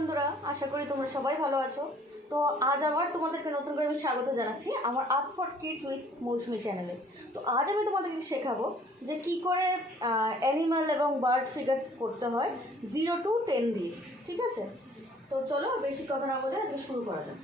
বন্ধুরা, আশা করি তোমরা সবাই ভালো আছো। তো আজ আবার তোমাদেরকে নতুন করে আমি স্বাগত জানাচ্ছি আমার আর্ট ফর কিডস উইথ মৌসুমি চ্যানেলে। তো আজ আমি তোমাদেরকে শেখাবো যে কি করে অ্যানিম্যাল এবং বার্ড ফিগার করতে হয় 0 to 10 দিয়ে। ঠিক আছে, তো চলো বেশি কথা না বলে আজকে শুরু করা যাক।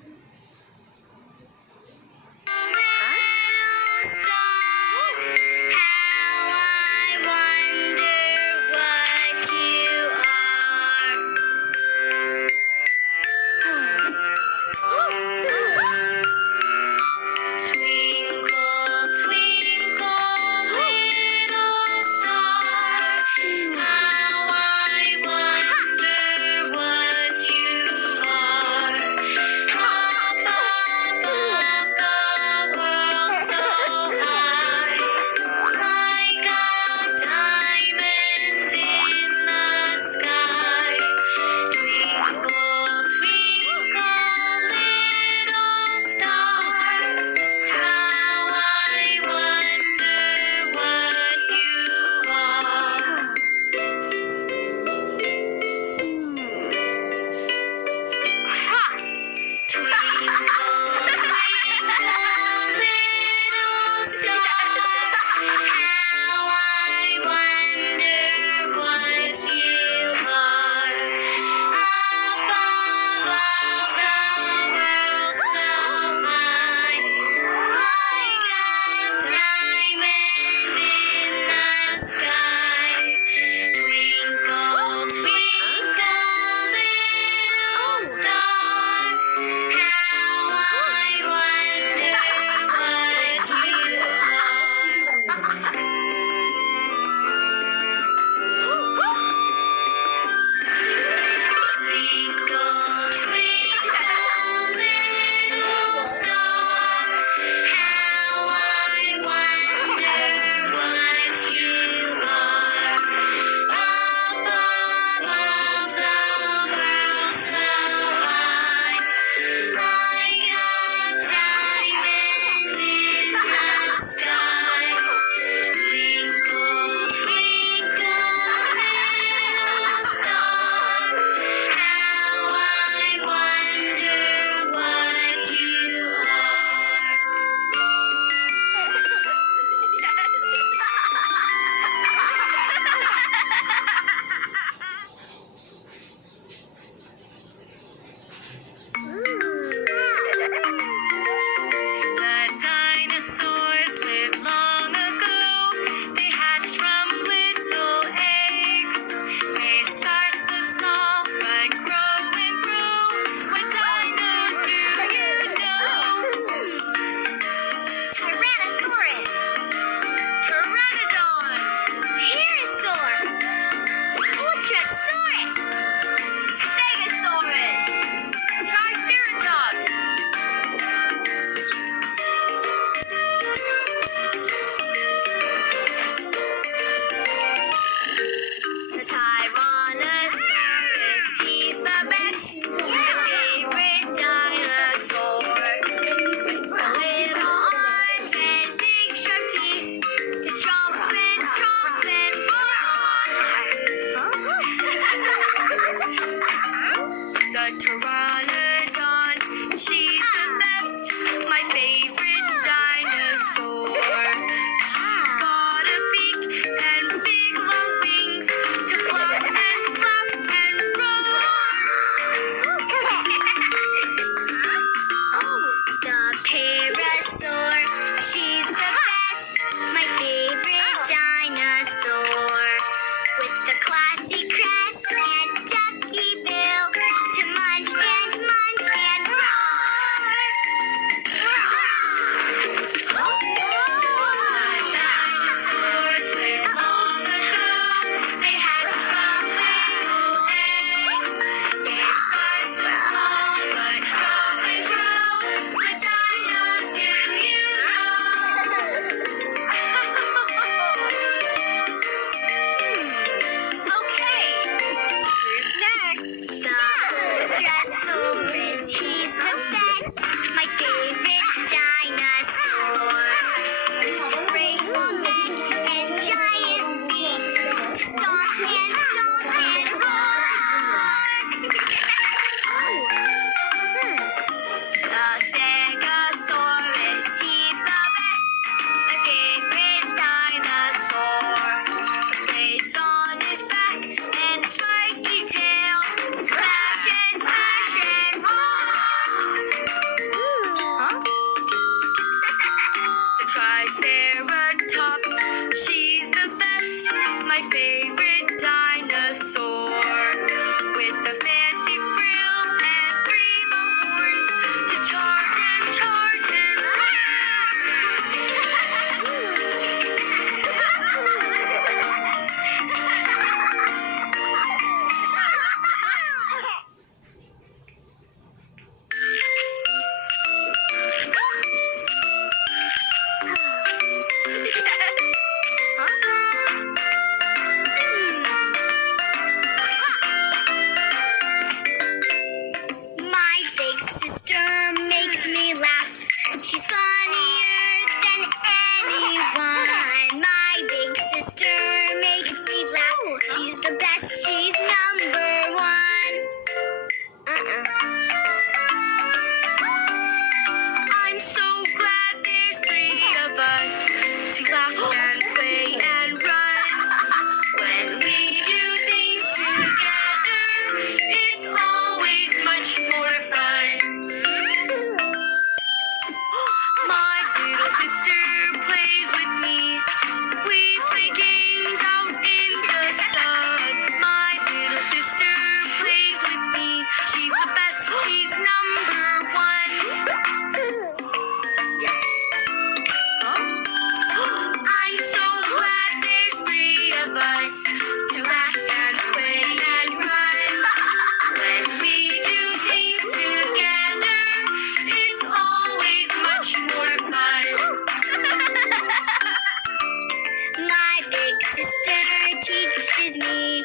Classy crest and ducky bill to munch and munch. is always much more fun. My little sister plays with me. We play games out in the sun. My little sister plays with me. She's the best, she's number one. Yes. I'm so glad there's three of us to laugh and play and run. When we do things together, it's always much more fun. My big sister teaches me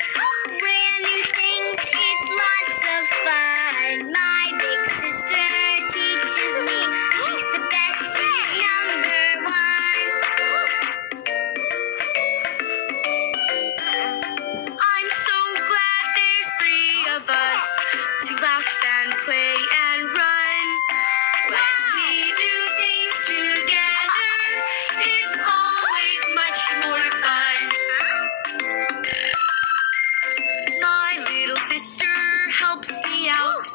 brand new things, it's lots of fun. My big sister teaches me, she's the best, she's number one. I'm so glad there's three of us to laugh and play and run. When we do things together, it's always much more fun. My little sister helps me out.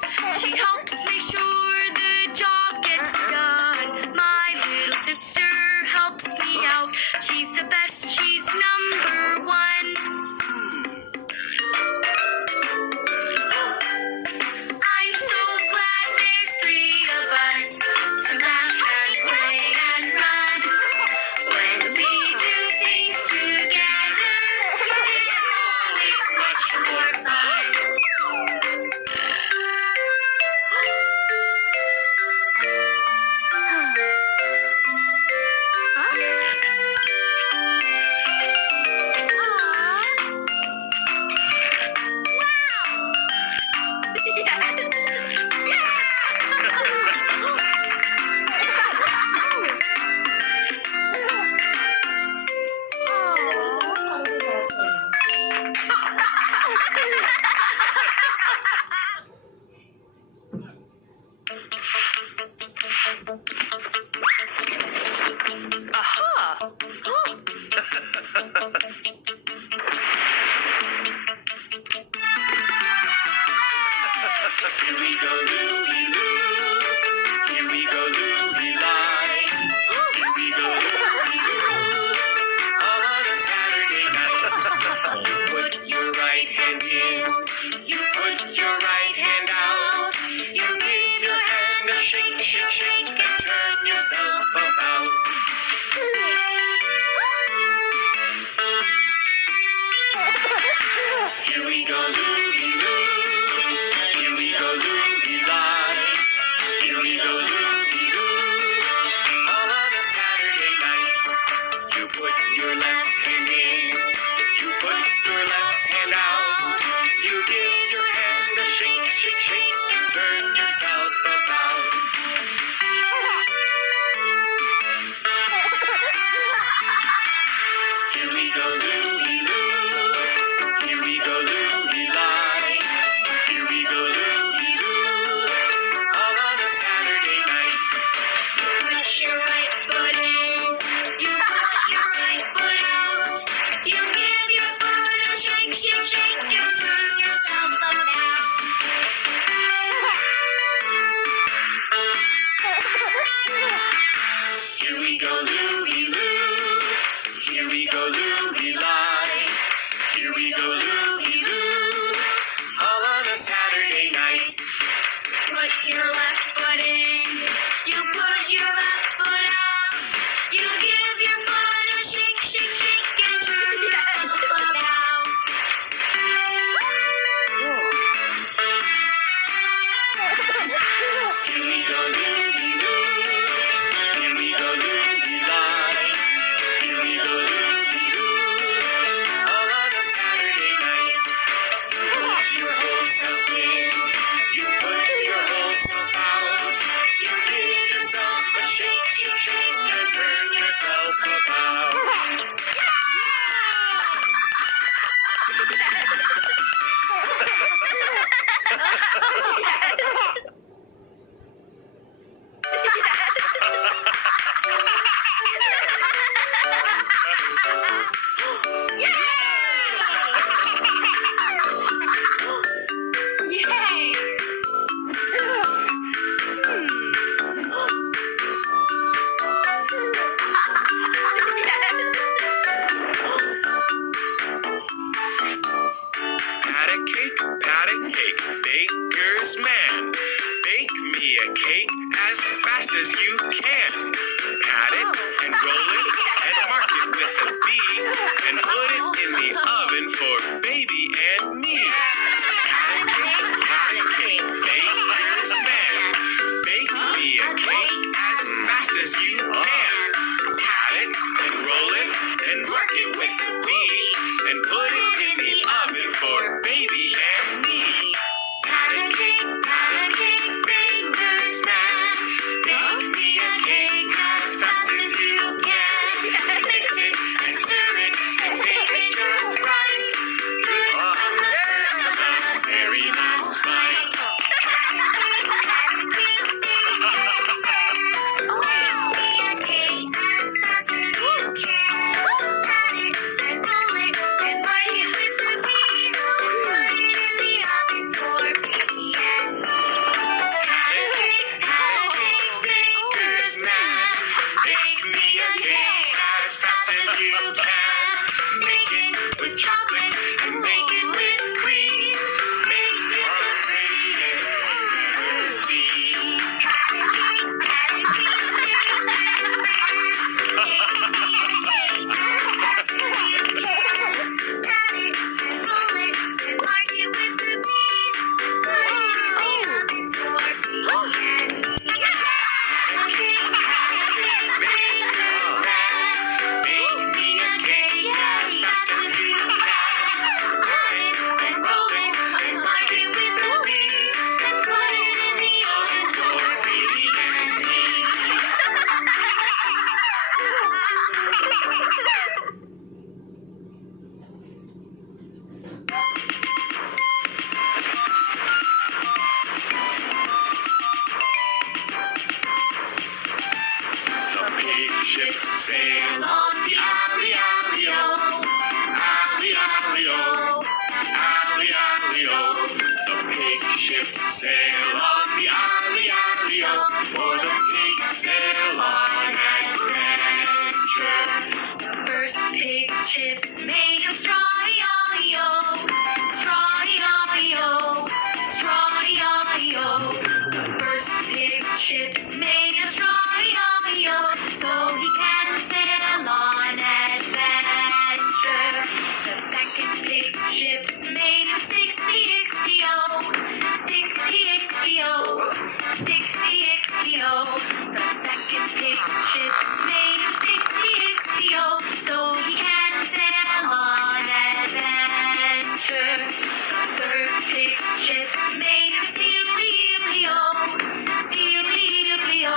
She helps make sure the job gets done. My little sister helps me out. She's the best, she's number one. I'm so glad there's three of us to laugh and play and run. When we do things together, it's always much more fun. Here we go, Looby-Loo. Here we go, Looby-Lie. Here we go, Looby-Loo. All on a Saturday night. You put your right hand in. You put your right hand out. You give your hand a shake, shake, shake, and turn yourself about. Here we go, Looby-Loo. Here we go, Looby-Lie. Here we go, Looby-Loo. All on a Saturday night. You put your left hand in. You put your left hand out. You give your hand a shake, shake, shake, and turn yourself about. Here we go, Looby-Loo. Here we go, Looby-Lie. Here we go, Looby-Loo. All on a Saturday night. You put your right foot in. You put your right foot out. You give your foot a shake, shake, shake, and turn yourself about. Here we go, Looby-Loo. Here we go, Looby-Lie. Here we go, Looby-Loo. All on a Saturday night. Put your left foot in. You put your left foot out. You give your foot a shake, shake, shake, and turn yourself about. Here we go, Looby-Loo. Here we go, Looby-Lie. Here we go, Looby-Loo. All on a Saturday night. You put your whole self in. You put your whole self out. You give yourself a shake, shake, shake, and turn yourself about. Yeah! cake as fast as you can. Pat it and roll it and mark it with a B and put it in the oven for baby and me. Pat a cake, baker's man. Bake me a cake as fast as you can. Pat it and roll it and mark it with a B and put it in the oven for baby and me. Pat a cake, baker's man. Bake me a cake as fast as you can. Mix it and stir it and bake it just right. Good from the first to the very last bite. Chocolate and make it with cream. Make it the prettiest you've ever seen. Ship sail on the alley-alley-o, alley-alley-o, alley-alley-o. The big ship sail on the alley-alley-o, for the big sail on adventure. First pig's ship's made of straw-yo-yo, straw-yo-yo, straw-yo-yo. The first pig's ship's made of straw-yo-yo, so he can sail on adventure. The second pig's ship's made of sticksy-ixy-o, sticksy-ixy-o, sticksy-ixy-o. The second pig's ship's made of sticksy-ixy-o, so he can sail on adventure. The third pig's ship's made of steel-eo, steel-eo,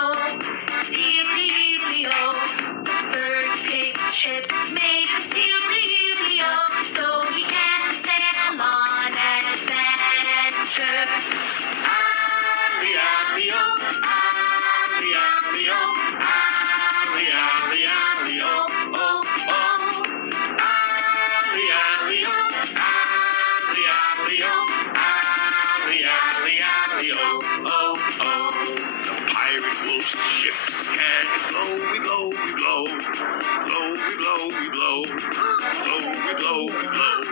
steel-eo. The third pig's ship's made of steel-eo, so he can sail on adventure. Alley-alley-o, alley-alley-o, alley-alley-alley-o, oh, oh. Alley-alley-o, alley-alley-o, alley-alley-alley-o, oh, oh. The pirate wolf's ships can blow, we blow, we blow, blow, we blow, we blow, blow, we blow, we blow.